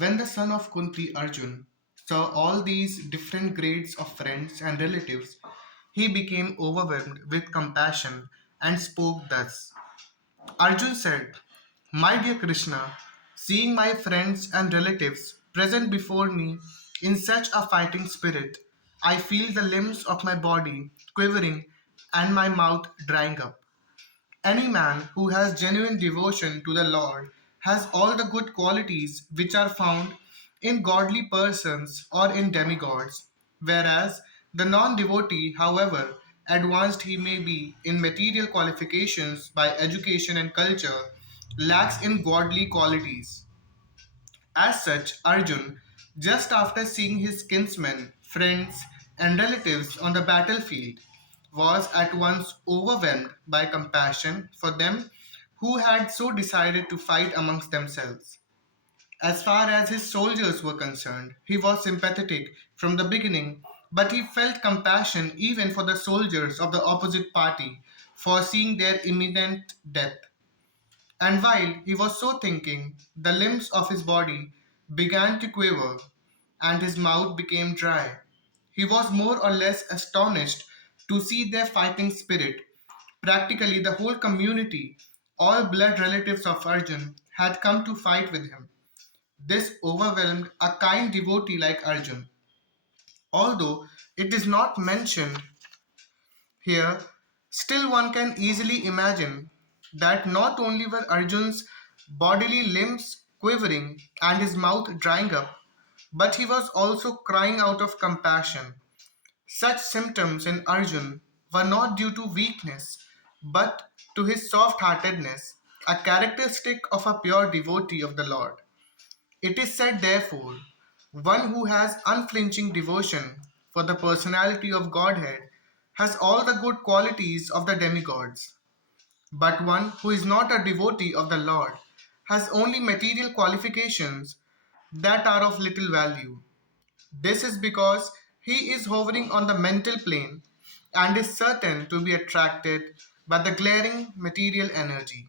When the son of Kunti, Arjun, saw all these different grades of friends and relatives, he became overwhelmed with compassion and spoke thus. Arjun said, "My dear Krishna, seeing my friends and relatives present before me in such a fighting spirit, I feel the limbs of my body quivering and my mouth drying up. Any man who has genuine devotion to the Lord has all the good qualities which are found in godly persons or in demigods, whereas the non devotee, however advanced he may be in material qualifications by education and culture, lacks in godly qualities. As such, Arjun, just after seeing his kinsmen, friends, and relatives on the battlefield, was at once overwhelmed by compassion for them who had so decided to fight amongst themselves. As far as his soldiers were concerned, he was sympathetic from the beginning, but he felt compassion even for the soldiers of the opposite party, foreseeing their imminent death. And while he was so thinking, the limbs of his body began to quiver and his mouth became dry. He was more or less astonished to see their fighting spirit. Practically, the whole community, all blood relatives of Arjun, had come to fight with him. This overwhelmed a kind devotee like Arjun. Although it is not mentioned here, still one can easily imagine that not only were Arjun's bodily limbs quivering and his mouth drying up, but he was also crying out of compassion. Such symptoms in Arjun were not due to weakness, but to his soft heartedness, a characteristic of a pure devotee of the Lord. It is said, therefore, one who has unflinching devotion for the personality of Godhead has all the good qualities of the demigods, but one who is not a devotee of the Lord has only material qualifications that are of little value. This is because he is hovering on the mental plane and is certain to be attracted by the glaring material energy.